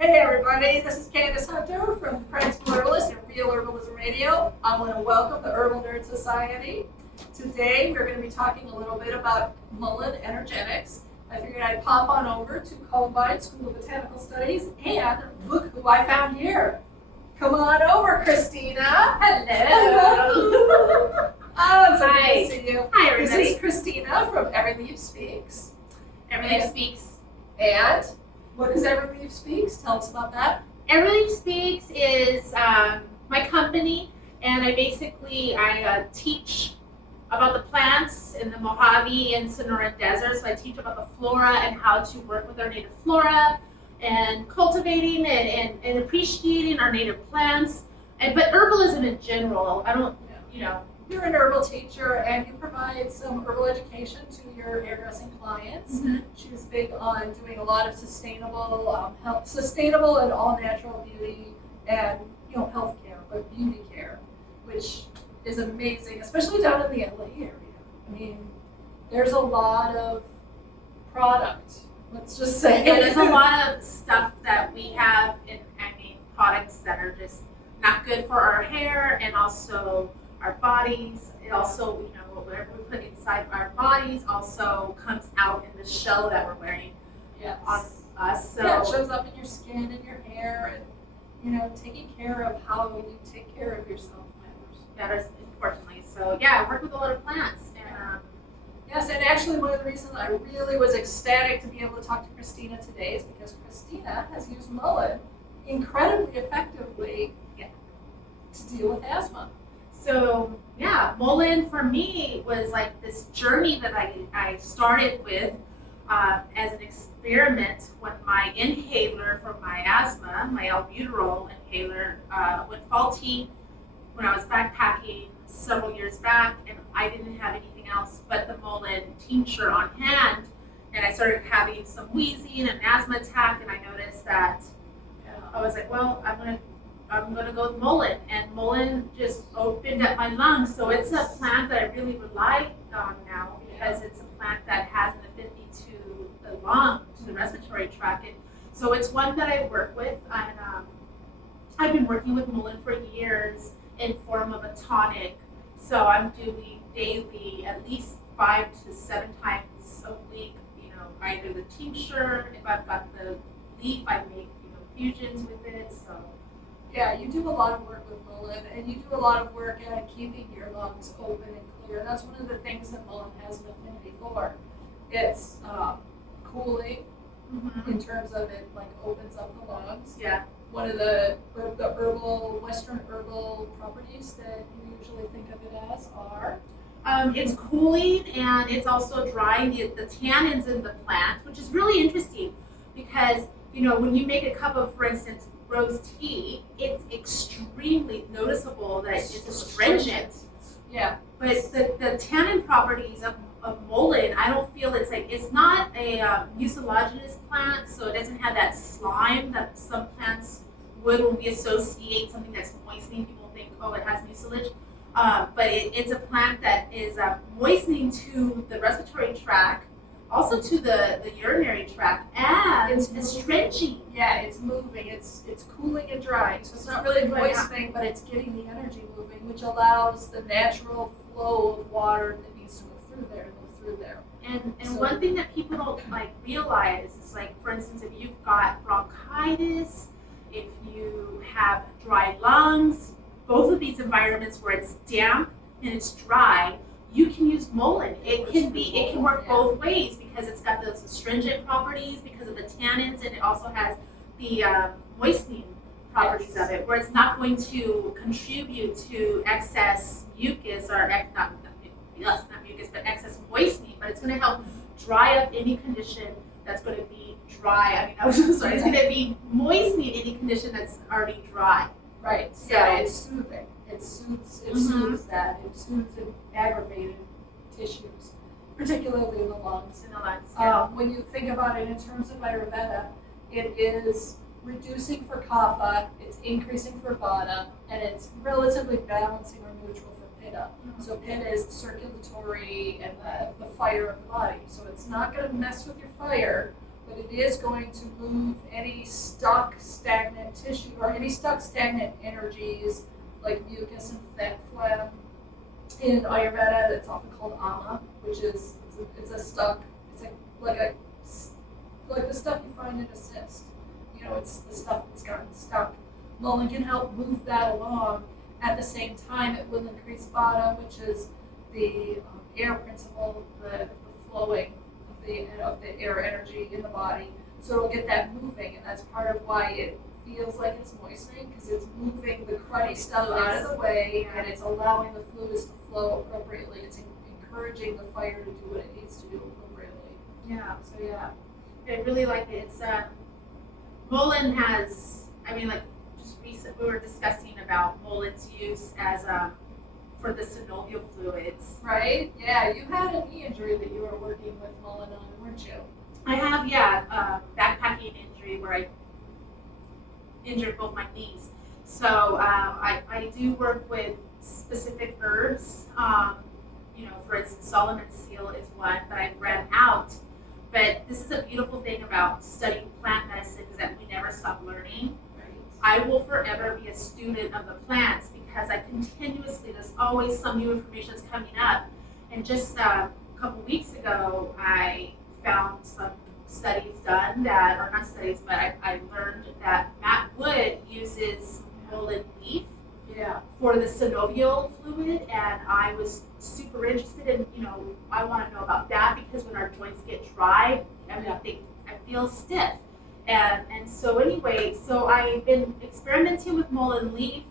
Hey everybody, this is Candace Hunter from Practical Herbalist and Real Herbalism Radio. I want to welcome the Herbal Nerd Society. Today we're going to be talking a little bit about mullein energetics. I figured I'd pop on over to Columbine School of Botanical Studies and look who I found here. Come on over, Christina. Hello. Oh, so Hi. good to see you. Hi, everybody. This is Christina from Every Leaf Speaks. Every Leaf Speaks. And what is Every Leaf Speaks? Tell us about that. Every Leaf Speaks is my company, and I teach about the plants in the Mojave and Sonora deserts. So I teach about the flora and how to work with our native flora and cultivating and appreciating our native plants. But herbalism in general, You're an herbal teacher and you provide some herbal education to your hairdressing clients. Mhm. She's big on doing a lot of sustainable and all natural beauty and healthcare, but beauty care, which is amazing, especially down in the LA area. I mean, there's a lot of product. Let's just say. Yeah, there's a lot of stuff that we have products that are just not good for our hair and also our bodies. It also, whatever we put inside our bodies also comes out in the shell that we're wearing Yes. on us. So Yeah, it shows up in your skin and your hair, and taking care of how you take care of yourself matters. that is importantly. So yeah, I work with a lot of plants, and Yes, and actually one of the reasons I really was ecstatic to be able to talk to Christina today is because Christina has used mullein incredibly effectively to deal with asthma. so yeah, mullein for me was like this journey that I started with as an experiment when my inhaler for my asthma, my albuterol inhaler, went faulty when I was backpacking several years back, and I didn't have anything else but the mullein tincture on hand, and I started having some wheezing and asthma attack, and I noticed that I was like, well, I'm gonna go with mullein, and mullein just opened up my lungs. So it's a plant that I really rely on now because it's a plant that has an affinity to the lung, to the respiratory tract. And so it's one that I work with, and I've been working with mullein for years in form of a tonic. So I'm doing daily at least 5 to 7 times a week. Either the tincture, if I've got the leaf, I make infusions with it. So. Yeah, you do a lot of work with mullein, and you do a lot of work at keeping your lungs open and clear. That's one of the things that mullein has an affinity for. It's cooling in terms of it opens up the lungs. Yeah. One of the Western herbal properties that you usually think of it as are? It's cooling, and it's also drying the tannins in the plant, which is really interesting because, when you make a cup of, for instance, rose tea, it's extremely noticeable that it's astringent. Yeah. But the tannin properties of mullein, I don't feel it's not a mucilaginous plant, so it doesn't have that slime that some plants would when we associate something that's moistening. People think, oh, it has mucilage. But it's a plant that is moistening to the respiratory tract, also to the urinary tract, and it's astringent. Yeah, it's moving. It's cooling and drying. So it's not really moistening, but it's getting the energy moving, which allows the natural flow of water that needs to go through there. And one thing that people don't realize is for instance, if you've got bronchitis, if you have dry lungs, both of these environments where it's damp and it's dry, you can use mullein. It can work both ways because it's got those astringent properties because of the tannins, and it also has the moistening properties of it, where it's not going to contribute to excess mucus or not mucus, but excess moistening. But it's going to help dry up any condition that's going to be dry. It's going to be moistening any condition that's already dry. Right. So it's soothing. It soothes that. It soothes aggravated tissues, particularly in the lungs. When you think about it in terms of Ayurveda, it is reducing for kapha, it's increasing for vata, and it's relatively balancing or neutral for pitta. So pitta is the circulatory and the fire of the body. So it's not going to mess with your fire, but it is going to move any stuck, stagnant tissue or any stuck, stagnant energies like mucus and fat phlegm. In Ayurveda, it's often called ama, which is it's a stuck. It's like the stuff you find in a cyst. You know, it's the stuff that's gotten stuck. Mullein can help move that along. At the same time, it will increase vata, which is the air principle, the flowing of the air energy in the body. So it'll get that moving, and that's part of why it feels like it's moistening, because it's moving the cruddy stuff out of the way, and it's allowing the fluids to flow appropriately. It's encouraging the fire to do what it needs to do appropriately. Yeah. So yeah. I really like it. It's mullein has, I mean, like just recently we were discussing about mullein's use as for the synovial fluids. Right? Yeah, you had a knee injury that you were working with mullein on, weren't you? I have, yeah, backpacking injury where I injured both my knees. So I do work with specific herbs. You know, for instance, Solomon's seal is one, but I ran out. But this is a beautiful thing about studying plant medicine, is that we never stop learning. Right. I will forever be a student of the plants because I continuously, there's always some new information that's coming up. And just a couple weeks ago, I found some studies done that, or not studies, but I learned that Matt Wood uses mullein leaf for the synovial fluid, and I was super interested in, you know, I want to know about that because when our joints get dry, I feel stiff. And so anyway, so I've been experimenting with mullein leaf.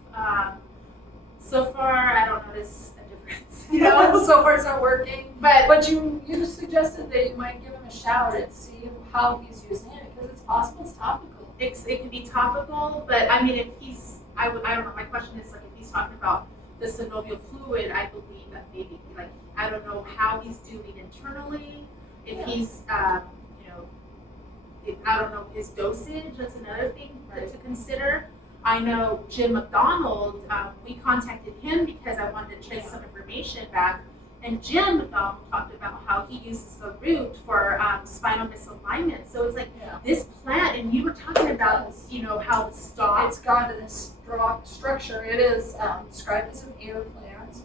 So far, I don't notice a difference. You know, so far it's not working. But you suggested that you might give him a shout and see how he's using it, because it's possible it's topical. It can be topical, but I mean, if he's, I don't know, my question is like, if he's talking about the synovial fluid, I believe that maybe, like, I don't know how he's doing internally, if he's, you know, I don't know his dosage, that's another thing to consider. I know Jim McDonald, we contacted him because I wanted to trace some information back, and Jim talked about how he uses the root for spinal misalignment. So it's like this plant, and you were talking about, you know, how the stalk. It's got this structure. It is described as an air plant.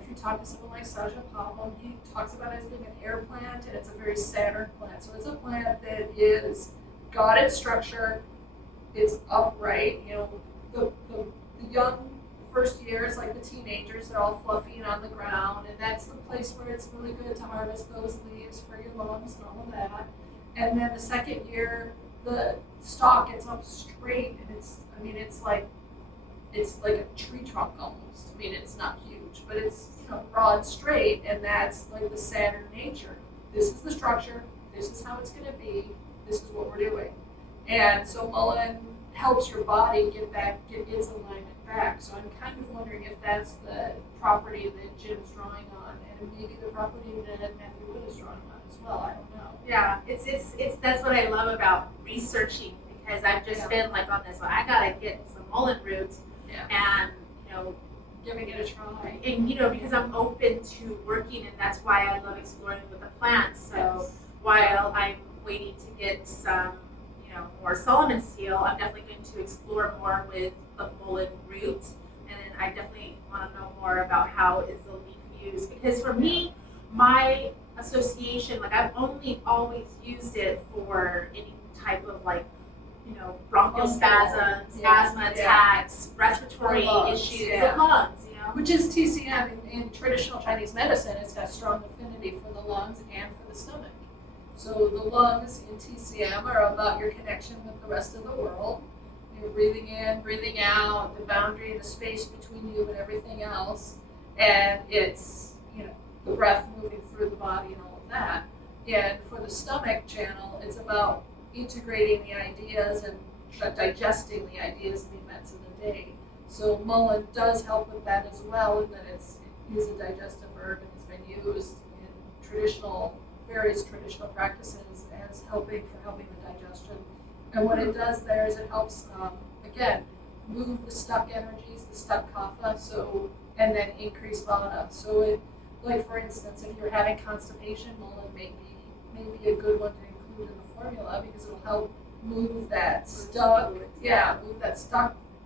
If you talk to someone like Saja Pablo, he talks about it as being an air plant, and it's a very Saturn plant. So it's a plant that is got its structure. It's upright. You know, the young first years, like the teenagers, they're all fluffy and on the ground, and that's the place where it's really good to harvest those leaves for your lungs and all of that. And then the second year, the stalk gets up straight, and it's like a tree trunk almost. I mean, it's not huge, but it's, you know, broad, straight, and that's like the Saturn nature. This is the structure. This is how it's going to be. This is what we're doing. And so mullein helps your body get its alignment back. So I'm kind of wondering if that's the property that Jim's drawing on, and maybe the property that Matthew Wood is drawing on as well. I don't know. Yeah, it's that's what I love about researching, because I've just been like on this one. I gotta get some mullein roots, and you know, giving it a try. And you know, because I'm open to working, and that's why I love exploring with the plants. So while I'm waiting to get some, you know, more Solomon's seal, I'm definitely going to explore more with the mullein root, and then I definitely want to know more about how is the leaf used, because for me, my association, like I've only always used it for any type of, like, you know, bronchial spasms, asthma attacks, respiratory issues, the lungs, you know. Which is TCM in traditional Chinese medicine. It's got strong affinity for the lungs and for the stomach. So the lungs in TCM are about your connection with the rest of the world. You're breathing in, breathing out, the boundary, the space between you and everything else. And it's, you know, the breath moving through the body and all of that. And for the stomach channel, it's about integrating the ideas and digesting the ideas and the events of the day. So mullein does help with that as well, in that it is a digestive herb and has been used in various traditional practices as helping the digestion. And what it does there is it helps, again, move the stuck energies, the stuck kapha, and then increase vata. So like for instance, if you're having constipation, mullein may be a good one to include include in the formula because it'll help move that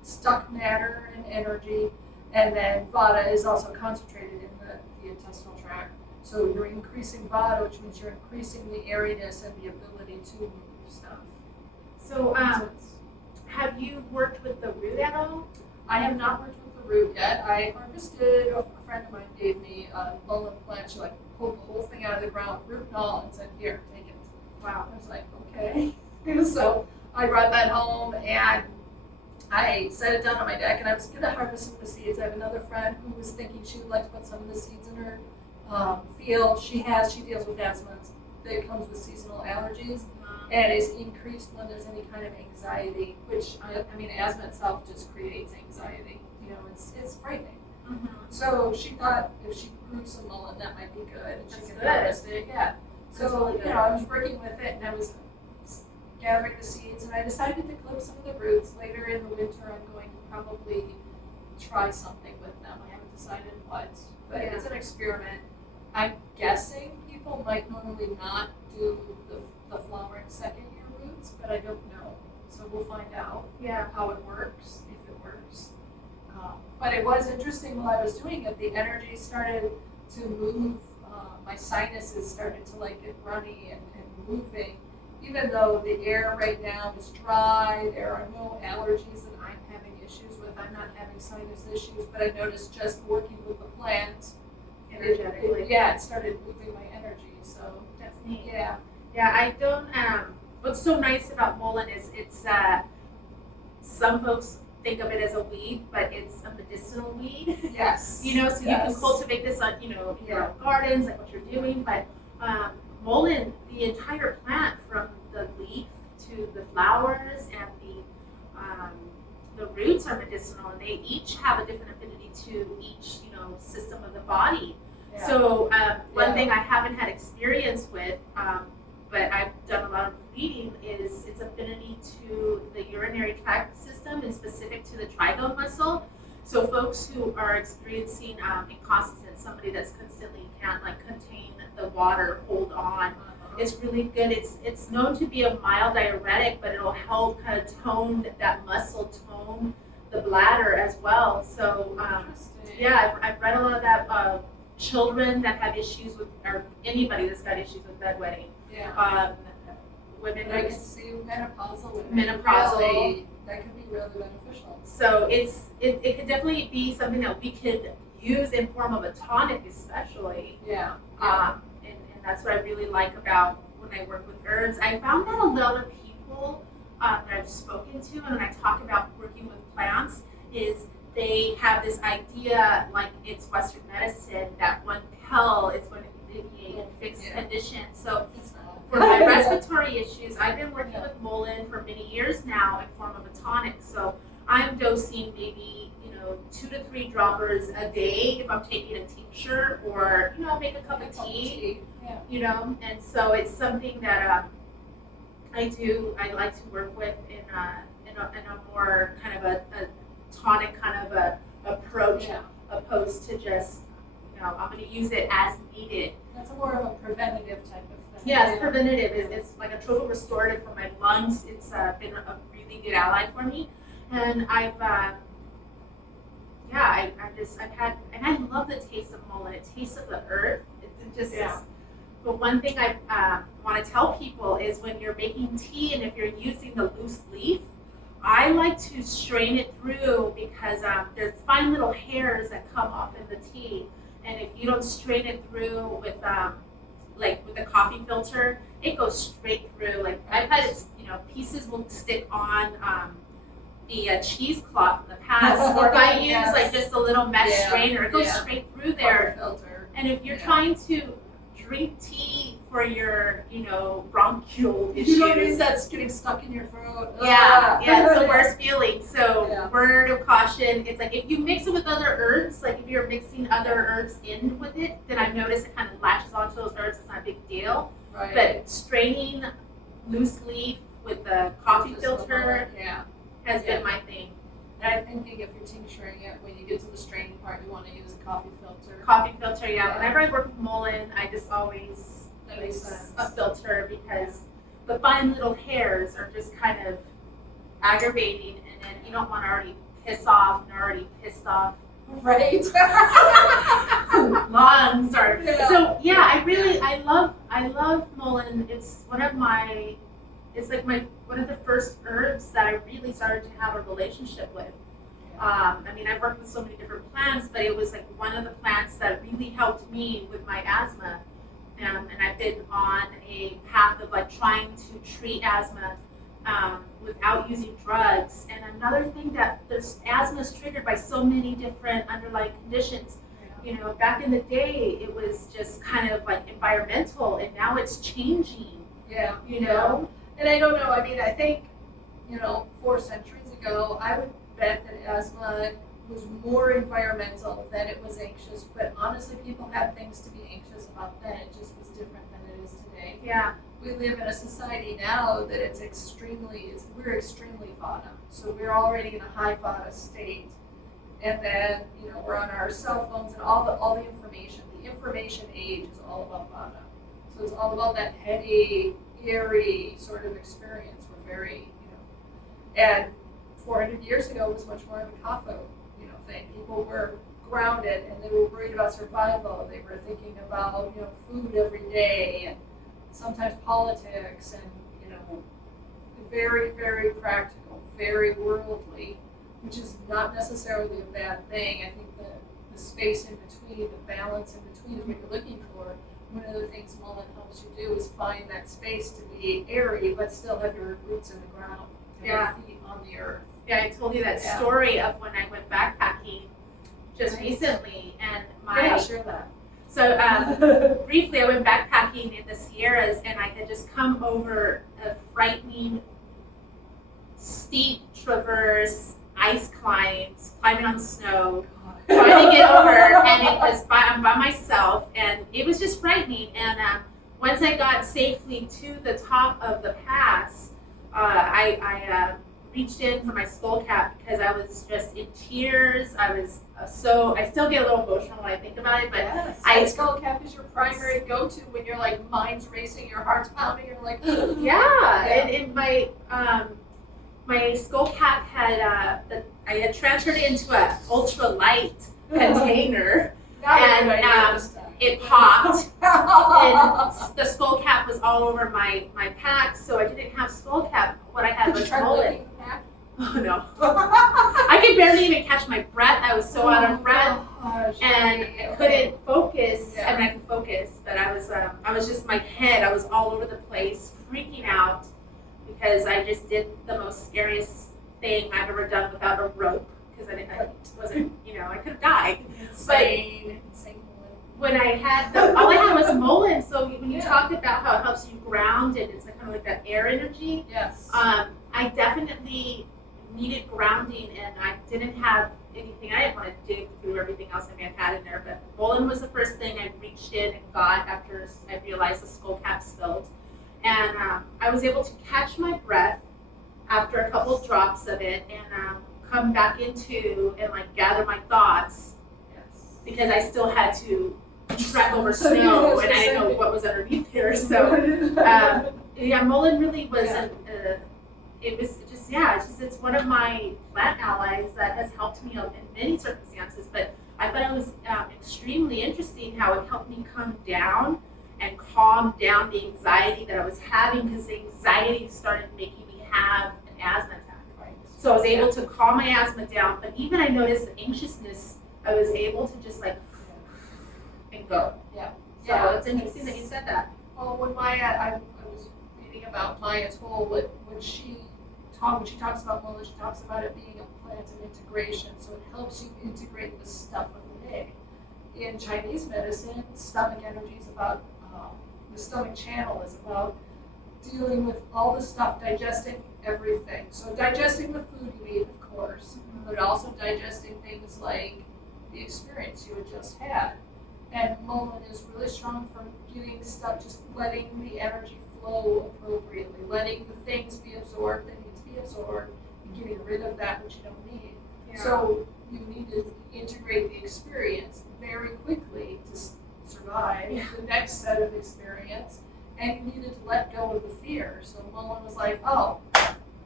stuck matter and energy. And then Vata is also concentrated in the intestinal tract. So you're increasing Vata, which means you're increasing the airiness and the ability to move stuff. So, have you worked with the root at all? I have not worked with the root yet. I harvested, a friend of mine gave me a mullein plant. She like pulled the whole thing out of the ground, root and all, and said, here, take it. Wow. I was like, okay. So I brought that home and I set it down on my deck, and I was going to harvest some of the seeds. I have another friend who was thinking she would like to put some of the seeds in her field. She deals with asthma that comes with seasonal allergies, and is increased when there's any kind of anxiety, which, I mean, asthma itself just creates anxiety. You know, it's frightening. Mm-hmm. So she thought if she grew some mullein, that might be good, and she That's could good. harvest it. Yeah. That's So, really you good. know, I was working with it, and I was gathering the seeds, and I decided to clip some of the roots. Later in the winter, I'm going to probably try something with them. I haven't decided what, but it's an experiment. I'm guessing people might normally not do the flowering second year roots, but I don't know. So we'll find out how it works, if it works. But it was interesting while I was doing it, the energy started to move. My sinuses started to like get runny and moving. Even though the air right now is dry, there are no allergies that I'm having issues with. I'm not having sinus issues, but I noticed just working with the plant, Energetically. it started moving my energy. So That's neat. yeah. Yeah, I don't. What's so nice about mullein is it's. Some folks think of it as a weed, but it's a medicinal weed. Yes. You know, so you can cultivate this on, in your own gardens, like what you're doing. But mullein, the entire plant, from the leaf to the flowers and the roots are medicinal, and they each have a different affinity to each, system of the body. Yeah. So one thing I haven't had experience with, but I've done a lot of reading, is its affinity to the urinary tract system, and specific to the trigeminal muscle. So folks who are experiencing incontinence, somebody that's constantly can't contain the water, hold on, it's really good. It's known to be a mild diuretic, but it'll help kind of tone that muscle, tone the bladder as well. So I've read a lot of that. Children that have issues with, or anybody that's got issues with bedwetting. Yeah. Women I can see menopausal women. Menopausal. Really, that could be really beneficial. So it could definitely be something that we could use in form of a tonic, especially. Yeah. And that's what I really like about when I work with herbs. I found that a lot of people that I've spoken to, and when I talk about working with plants, is they have this idea like it's Western medicine, that one pill is going to alleviate and fix conditions. So for my respiratory issues, I've been working with mullein for many years now in form of a tonic. So I'm dosing maybe 2 to 3 droppers a day if I'm taking a tincture, or make a cup of tea. And so it's something that I like to work with in a more kind of a tonic kind of a approach, opposed to just I'm going to use it as needed. That's more of a preventative type of thing. Yeah, it's preventative. It's like a trophic restorative for my lungs. It's been a really good ally for me, and I love the taste of mullein. It tastes of the earth. It just is. But one thing I want to tell people is, when you're making tea, and if you're using the loose leaf, I like to strain it through, because there's fine little hairs that come off in the tea, and if you don't strain it through with with the coffee filter, it goes straight through. Like, I've had it, pieces will stick on the cheesecloth in the past, or if I use just a little mesh strainer, it goes straight through there. Filter. And if you're trying to drink tea for your, bronchial issues. You don't need that getting stuck in your throat. It's the worst feeling. So word of caution, it's like if you mix it with other herbs, like if you're mixing other herbs in with it, then I've noticed it kind of latches onto those herbs. It's not a big deal. Right. But straining loose leaf with the coffee filter has been my thing. And I'm thinking, if you're tincturing it, when you get to the straining part, you want to use a coffee filter. Coffee filter, Whenever I work with mullein, I just always use a filter, because the fine little hairs are just kind of aggravating, and then you don't want to already piss off and already pissed off Right. lungs or Yeah. so I love mullein. It's one of my one of the first herbs that I really started to have a relationship with. I mean, I've worked with so many different plants, but it was like one of the plants that really helped me with my asthma. And I've been on a path of like trying to treat asthma without using drugs. And another thing that there's asthma is triggered by so many different underlying conditions. You know, back in the day, it was just kind of like environmental, and now it's changing. Yeah. You know, And I don't know, I mean, I think, 4 centuries ago, I would bet that asthma was more environmental than it was anxious, but honestly, people had things to be anxious about then, it just was different than it is today. yeah, We live in a society now that we're extremely vata, so we're already in a high vata state. And then, we're on our cell phones and all the information. The information age is all about vata. So it's all about that heady, eerie sort of experience. We're very, and 400 years ago it was much more of a kapha, thing. People were grounded and they were worried about survival. They were thinking about, food every day and sometimes politics and, very, very practical, very worldly, which is not necessarily a bad thing. I think the space in between, the balance in between is what you're looking for. One of the things mullein helps you do is find that space to be airy, but still have your roots in the ground, and your feet on the earth. Yeah, I told you that story of when I went backpacking just recently, and Share that. So briefly, I went backpacking in the Sierras, and I had just come over a frightening, steep traverse, ice climbs, climbing on snow, trying to get over, and I'm by myself, and it was just frightening. And once I got safely to the top of the pass, I reached in for my skull cap because I was just in tears. I still get a little emotional when I think about it, but yes. Skull cap is your primary go-to when you're like mind's racing, your heart's pounding, you're like and my skull cap had I had transferred it into an ultra light container, and it popped, and the skull cap was all over my pack, so I didn't have skull cap. What I had was mullein. Oh no. I could barely even catch my breath. I was so out of breath and couldn't focus. I mean, I could focus, but I was just, my head, I was all over the place, freaking out because I just did the most scariest thing I've ever done without a rope because I wasn't, I could have died. Insane. When I had all I had was mullein, so when you talked about how it helps you ground and it's kind of like that air energy, yes. I definitely needed grounding, and I didn't have anything. I didn't want to dig through everything else I may have had in there, but mullein was the first thing I reached in and got after I realized the skull cap spilled. And I was able to catch my breath after a couple drops of it and come back into and like gather my thoughts because I still had to trek over snow and I didn't know what was underneath there. So mullein really wasn't. It was just it's one of my plant allies that has helped me in many circumstances. But I thought it was extremely interesting how it helped me come down and calm down the anxiety that I was having because the anxiety started making me have an asthma attack. Right. So I was able to calm my asthma down, but even I noticed the anxiousness, I was able to just like and go. So it's interesting that you said that. Well, when I was reading about Maya's whole, when she talks about mullein, she talks about it being a plant of integration, so it helps you integrate the stuff of the day. In Chinese medicine, stomach energy is about, the stomach channel is about dealing with all the stuff, digesting everything. So digesting the food you eat, of course, but also digesting things like the experience you had just had. And mullein is really strong for getting stuff, just letting the energy flow appropriately, letting the things be absorbed that need to be absorbed, and getting rid of that which you don't need. Yeah. So you need to integrate the experience very quickly to survive the next set of experience. and you needed to let go of the fear. So Mullein was like, oh,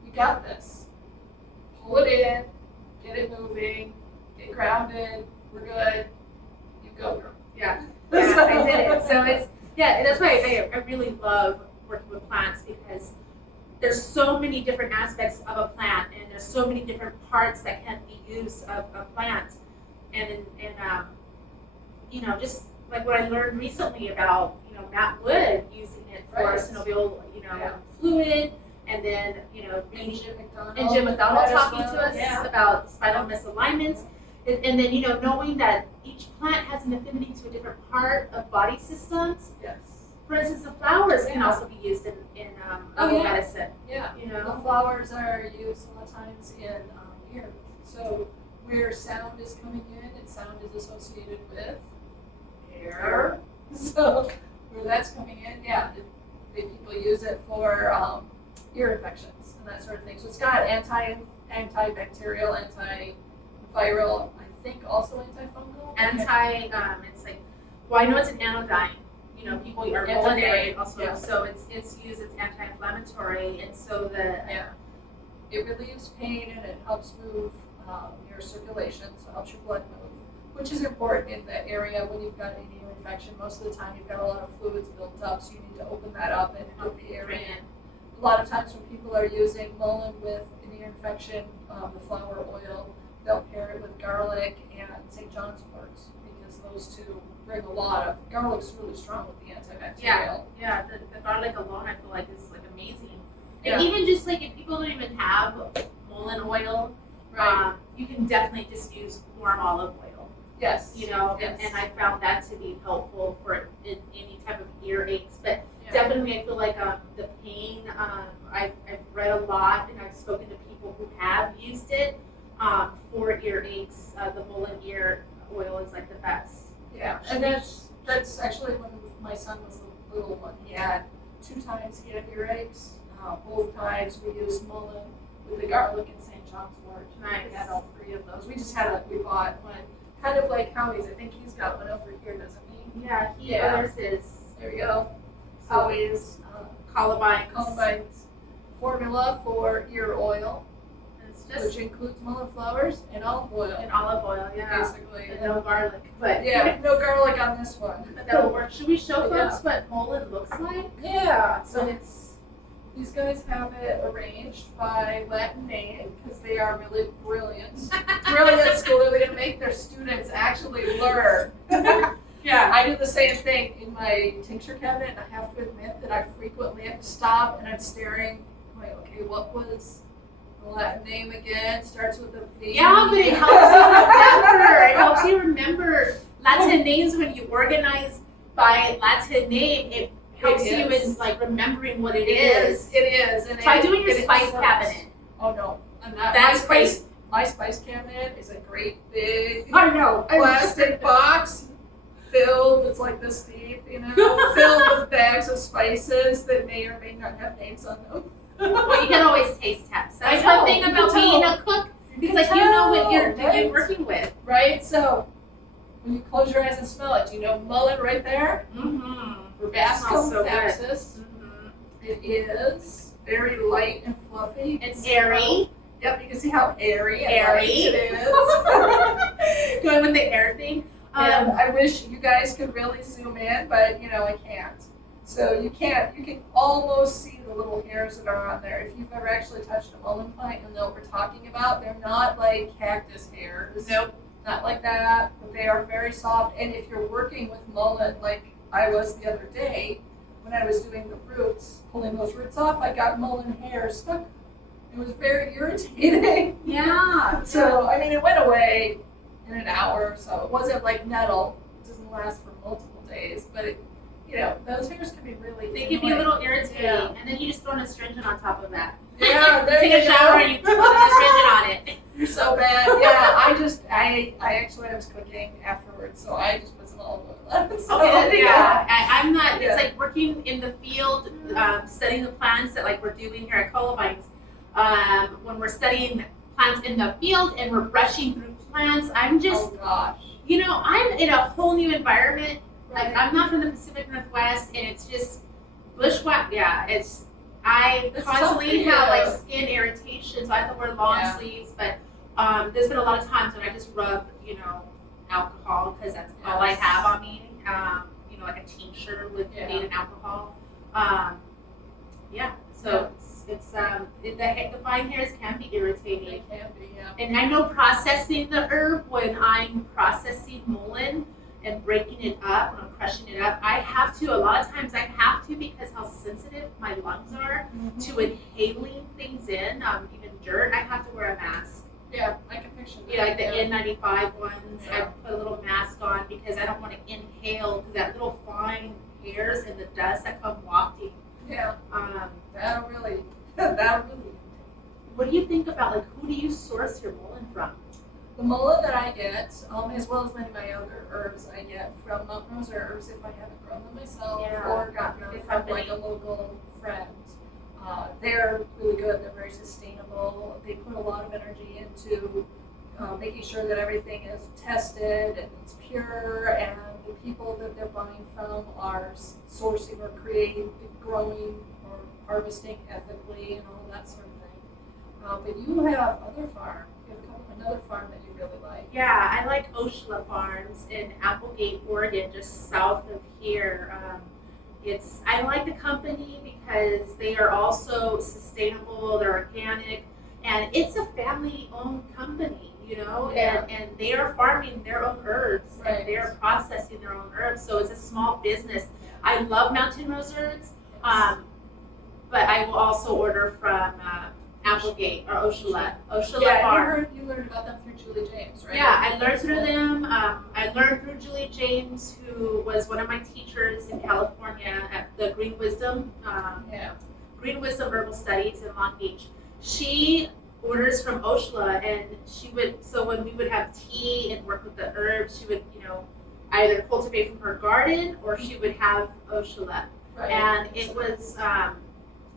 you got this. Pull it in, get it moving, get grounded, we're good, you go, girl. Yeah, I did it. So that's why I really love working with plants, because there's so many different aspects of a plant, and there's so many different parts that can be used of a plant. And just like what I learned recently about, Matt Wood using it for synovial, fluid, and then, and Jim McDonald talking to us about spinal misalignments. And then, knowing that each plant has an affinity to a different part of body systems. Yes. For instance, the flowers can also be used in herbal medicine. Yeah. The flowers are used a lot of times in ear. So where sound is coming in, and sound is associated with air. So where that's coming in, people use it for ear infections and that sort of thing. So it's got antibacterial, antiviral, I think also antifungal. It's like, well, I know it's an anodyne. People are vulnerable also, so it's used as anti-inflammatory, and so it relieves pain and it helps move your circulation, so it helps your blood move, which is important in the area when you've got an ear infection. Most of the time you've got a lot of fluids built up, so you need to open that up and help the air in. A lot of times when people are using mullein with an ear infection, the flower oil, they'll pair it with garlic and St. John's wort, because those two bring a lot of, garlic's really strong with the antibacterial. Yeah, the garlic alone I feel like is like amazing. And even just like if people don't even have mullein oil, you can definitely just use warm olive oil. Yes. And I found that to be helpful for any type of earaches. But definitely I feel like the pain, I've read a lot and I've spoken to people who have used it for earaches. The mullein ear oil is like the best. Yeah, and that's actually when my son was a little one. He had 2 times he had earaches. Both times we used mullein with the garlic and St. John's wort. Nice. We had all 3 of those. We just we bought one, kind of like Howie's. I think he's got one over here, doesn't he? Yeah, he orders his. There you go. Howie's Columbine's formula for ear oil. Which includes mullein flowers and olive oil. Basically. And no garlic. But no garlic on this one. But that will work. Should we show folks what mullein looks like? Yeah. So these guys have it arranged by Latin name because they are really brilliant. Brilliant school. They're going to make their students actually learn. I do the same thing in my tincture cabinet, and I have to admit that I frequently have to stop and I'm staring. I'm like, okay, what was Latin name again? Starts with a V. Yeah, but it helps you remember. It helps you remember Latin names when you organize by Latin name. It helps you in like remembering what it is. It is. And try doing your spice cabinet. Oh no, I'm not. That's My spice cabinet is a great big I plastic box filled. It's like this deep, filled with bags of spices that may or may not have names on them. Well, you can always taste test. That's one thing about being a cook. It's like you know what you're working with. Right? So when you close your eyes and smell it, do you know mullein right there? Mm-hmm. Verbascum, so thapsus. It is very light and fluffy. It's airy. Yep, you can see how airy it is. Going with the air thing. I wish you guys could really zoom in, but I can't. So you can almost see the little hairs that are on there. If you've ever actually touched a mullein plant, you'll know what we're talking about. They're not like cactus hairs. Nope. Not like that, but they are very soft. And if you're working with mullein, like I was the other day, when I was doing the roots, pulling those roots off, I got mullein hair stuck. It was very irritating. Yeah. So, it went away in an hour or so. It wasn't like nettle. It doesn't last for multiple days, but those hairs can be really They can be a little irritating, and then you just throw an astringent on top of that. Yeah, there Take a shower and you put an astringent on it. You're so bad. Yeah, I was cooking afterwards, so I just put some olive oil on it. So, I'm not. It's like working in the field, studying the plants that like we're doing here at Columbines. When we're studying plants in the field and we're brushing through plants, I'm just, I'm in a whole new environment. Like I'm not from the Pacific Northwest, and it's just Bushwhack, yeah. I It's constantly tough for have you. like skin irritation, so I have to wear long Yeah. sleeves. But there's been a lot of times when I just rub, alcohol because that's all I Yes. have on me. Like a tincture with Yeah. made in alcohol. So the fine hairs can be irritating. It can be, yeah. And I know processing the herb, when I'm processing mullein and breaking it up, when I'm crushing it up, I have to, a lot of times I have to, because how sensitive my lungs are to inhaling things in, even dirt, I have to wear a mask. Yeah, I can picture that. Yeah, like the N95 ones, I Yeah. put a little mask on because I don't want to inhale that little fine hairs and the dust that come wafting. Yeah, that'll really. What do you think about, who do you source your mullein from? The mullein that I get, as well as many of my other herbs, I get from Mountain Rose Herbs if I haven't grown them myself Yeah. or gotten them Good from company. a local friend. They're really good. They're very sustainable. They put a lot of energy into making sure that everything is tested and it's pure, and the people that they're buying from are sourcing or creating, growing, or harvesting ethically and all that sort of thing. But you have another farm that you really like. Yeah, I like Oshla Farms in Applegate, Oregon, just south of here. I like the company because they are also sustainable, they're organic, and it's a family-owned company, Yeah. and they are farming their own herbs, Right. and they are processing their own herbs, so it's a small business. I love Mountain Rose Herbs, but I will also order from Applegate or Oshla Farm. You learned about them through Julie James, right? Yeah, I learned through them. I learned through Julie James, who was one of my teachers in California at the Green Wisdom Herbal Studies in Long Beach. She orders from Oshla, and so when we would have tea and work with the herbs, she would, either cultivate from her garden or she would have Oshla. Right. And it was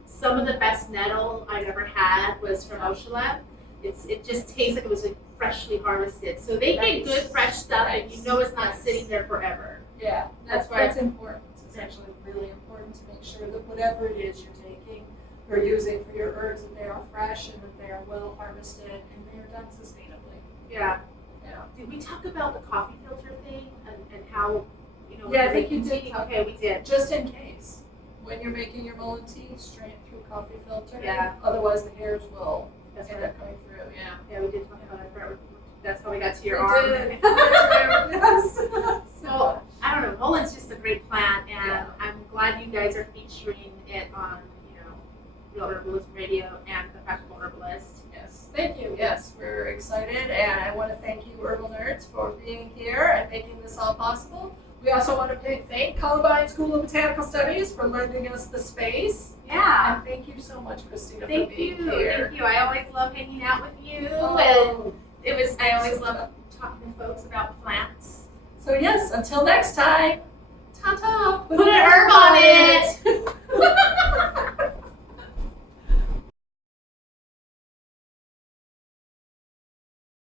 some of the best nettle I've ever had was from Oshla. It just tastes like it was freshly harvested. So they get good fresh stuff, and it's not Nice. sitting there forever. Yeah, That's that's important. It's actually really important to make sure that whatever it is you're taking or using for your herbs, that they are fresh and that they are well harvested and they are done sustainably. Yeah. Yeah. Did we talk about the coffee filter thing and how, Yeah, I think you did. Okay, we did. Just in case, when you're making your mullein tea, strain it through coffee filter. Yeah. Otherwise, the hairs will That's end right. up going through. Yeah. Yeah, we did talk about it. That's how we got to your We arm. did. Yes. So, I don't know, mullein's just a great plant, and Yeah. I'm glad you guys are featuring it on, Real Herbalism Radio and The Practical Herbalist. Yes, thank you. Yes, we're excited, and I want to thank you, Herbal Nerds, for being here and making this all possible. We also want to thank Columbine School of Botanical Studies for lending us the space. Yeah. And thank you so much, Christina, Thank for being you. here. Thank you. I always love hanging out with you, and Oh. I always love talking to folks about plants. So yes, until next time, ta-ta. Put an herb on it.